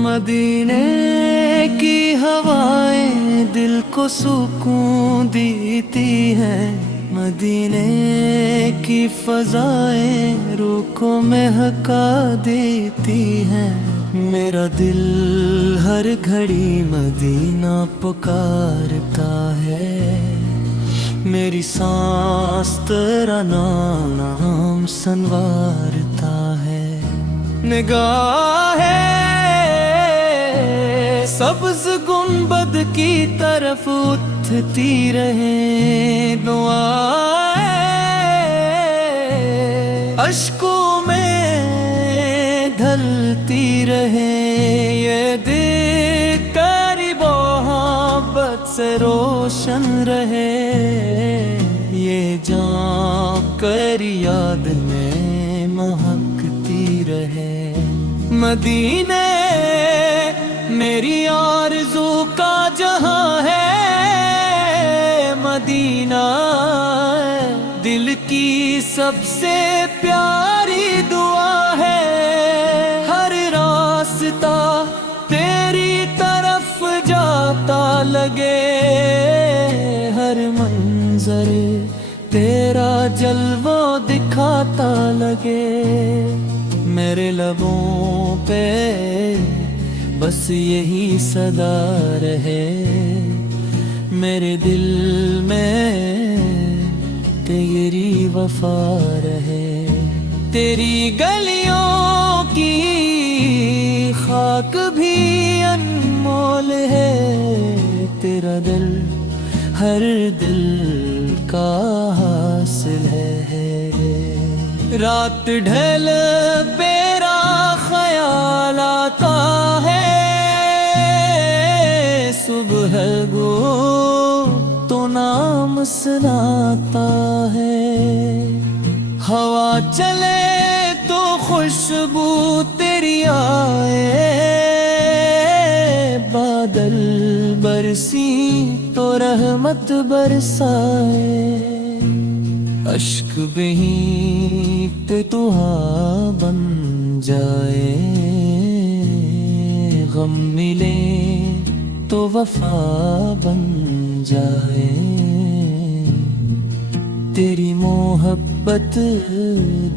مدینے کی ہوائیں دل کو سکون دیتی ہیں، مدینے کی فضائیں روح کو مہکا دیتی ہیں۔ میرا دل ہر گھڑی مدینہ پکارتا ہے، میری سانس تیرا نام سنوارتا ہے۔ نگاہ سبز گنبد کی طرف اٹھتی رہے، دعائیں اشکوں میں ڈھلتی رہے، یہ دل تیری محبت سے روشن رہے، یہ جان تیری یاد میں مہکتی رہے۔ مدینے میری آرزو کا جہاں ہے، مدینہ دل کی سب سے پیاری دعا ہے۔ ہر راستہ تیری طرف جاتا لگے، ہر منظر تیرا جلوہ دکھاتا لگے، میرے لبوں پہ بس یہی صدا رہے، میرے دل میں تیری وفا رہے۔ تیری گلیوں کی خاک بھی انمول ہے، تیرا دل ہر دل کا حاصل ہے۔ رات ڈھل تیرا خیال آتا ہے، صبح گو تو نام سناتا ہے، ہوا چلے تو خوشبو تیری آئے، بادل برسی تو رحمت برسائے، اشک بہیں پہ تو بن جائے، غم ملے تو وفا بن جائے، تیری محبت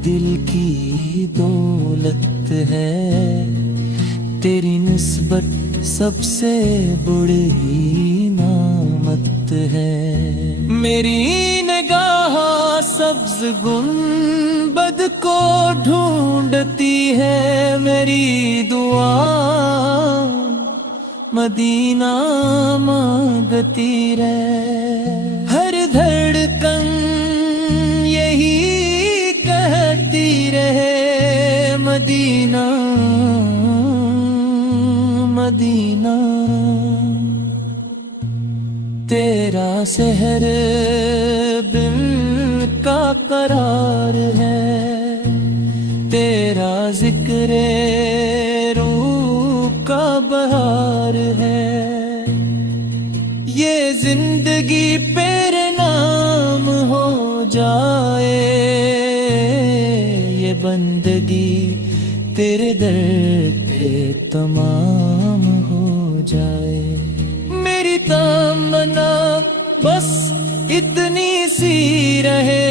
دل کی دولت ہے، تیری نسبت سب سے بڑی نعمت ہے۔ میری نگاہ سبز گنبد کو ڈھونڈتی ہے، میری دعا مدینہ مانگتی رہے، ہر دھڑکن یہی کہتی رہے، مدینہ مدینہ۔ تیرا سحر دل کا قرار ہے، تیرا ذکر روح کا بہار ہے، یہ زندگی تیرے نام ہو جائے، یہ بندگی تیرے در پہ تمام ہو جائے۔ میری تمنا بس اتنی سی رہے،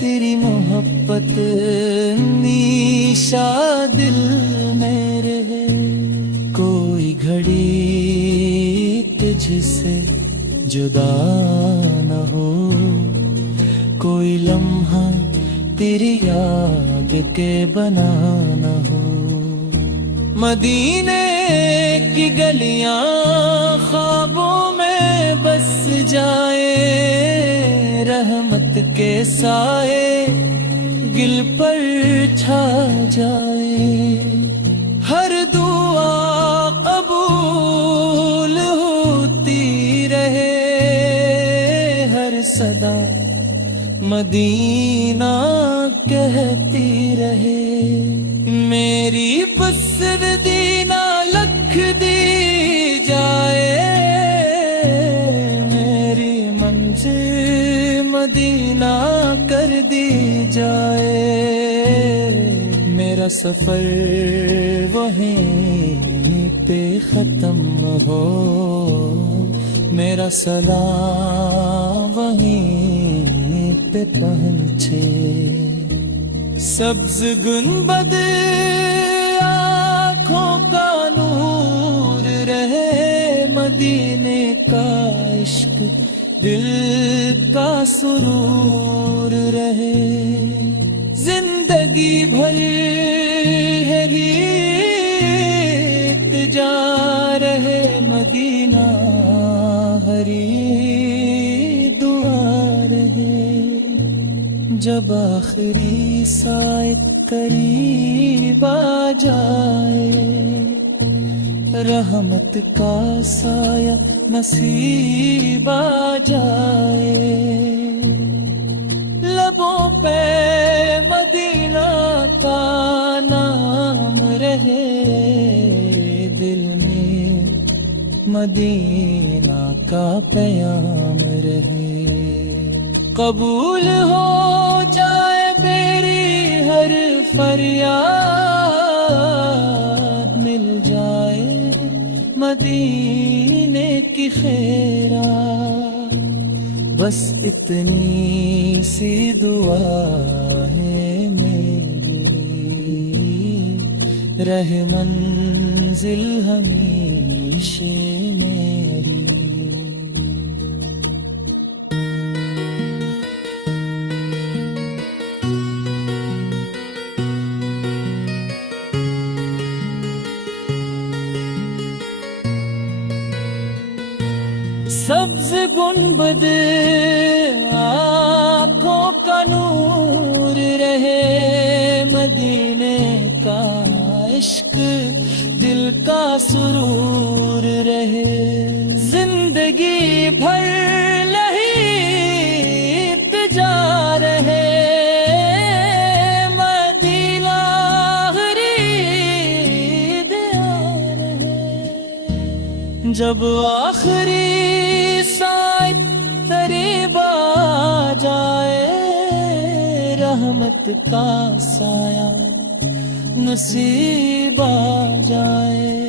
تیری محبت نیشا دل میں رہے، کوئی گھڑی تجھ سے جدا نہ ہو، کوئی لمحہ تیری یاد کے بنا نہ ہو۔ مدینے کی گلیاں خوابوں میں بس جائے، رحمت کے سائے گل پر چھا جائے، ہر دعا قبول مدینہ کہتی رہے میری بس مدینہ لکھ دی جائے میری منزل مدینہ کر دی جائے میرا سفر وہیں پہ ختم ہو میرا سلام وہیں پہ پہنچے سبز گنبد آنکھوں کا نور رہے مدینے کا عشق دل کا سرور رہے زندگی بھر ہے التجا رہے مدینہ ہری دعا رہے جب آخری سائے قریب آ جائے رحمت کا سایہ نصیب آ جائے لبوں پہ مدینہ کا نام رہے دل میں مدینہ کا پیام رہے قبول ہو جائے میری ہر فریاد مل جائے مدینے کی خیرات بس اتنی سی دعا ہے میری رہ منزل ہمیشہ میری سبز گنبد آنکھوں کا نور رہے مدینے کا عشق دل کا سرور رہے زندگی بھر لہیب جا رہے مدینہ غریب آ رہے جب آخری قریب آ جائے رحمت کا سایہ نصیب آ جائے